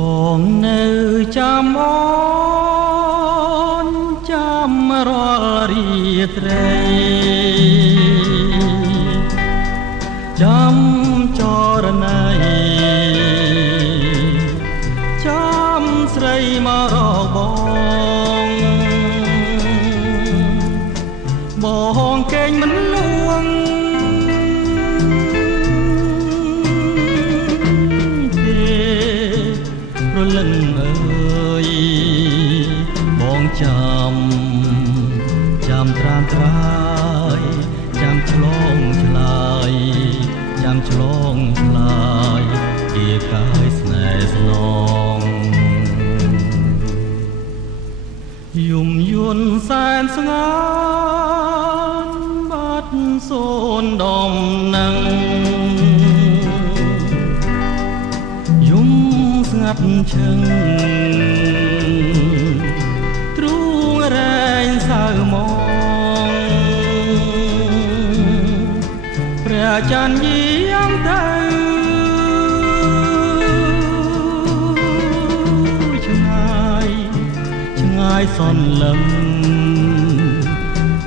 បងនៅចាំអូនចាំរាល់រាត្រីចាំចរណៃចាំស្រីមករកបងកេងមិនលួងព្រលឹងអើយបងចាំត្រាំត្រាយចាំឆ្លងឆ្លើយចាំឆ្លងឆ្លើយជាកាយស្នេហ៍ស្នងយំយន់សែនស្ងាត់បាត់សូនដំណឹងយំស្ងាត់ឈឹងទ្រូងរែងសៅមកព្រះច័ន្ទយាងទៅឆ្ងាយសន្លឹម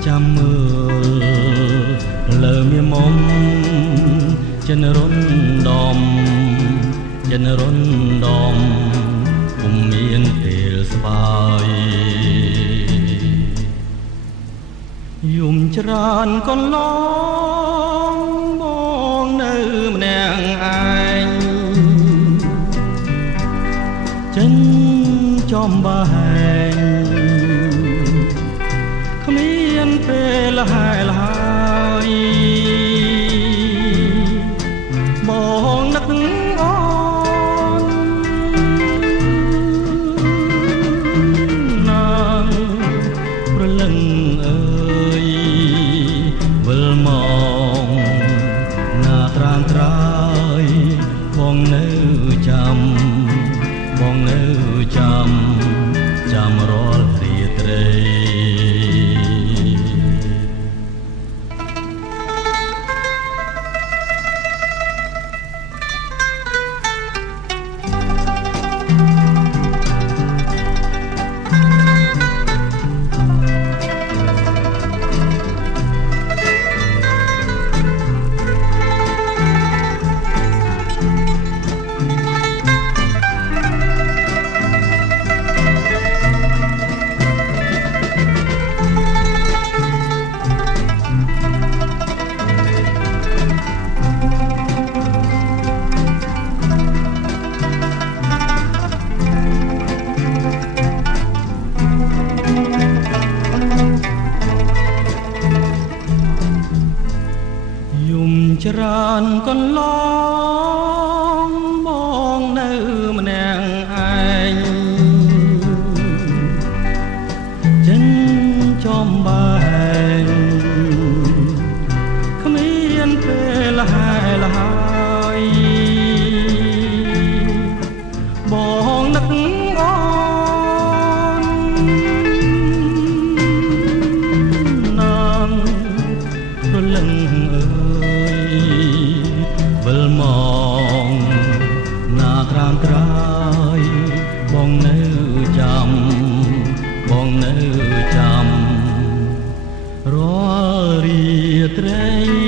ចាំមើលលើមាមុំចិនរុនដំពុំមានពេលស្បើយយំច្រើនកន្លងបងនៅម្នាក់ឯងចិនចំបែងគ្មានពេលហើយបងនឹកអូនណាងព្រលឹងអើយវិលមកណាត្រាំត្រាយបងនៅចាំរាល់រាត្រីច្រើនកន្លងបងនៅម្នាក់ឯងចិនចំបែងគ្មានពេលហើយបងនឹកអូនណាងព្រលឹងអើយវិលមកណាត្រាំត្រាយបងនៅចាំរាល់រាត្រី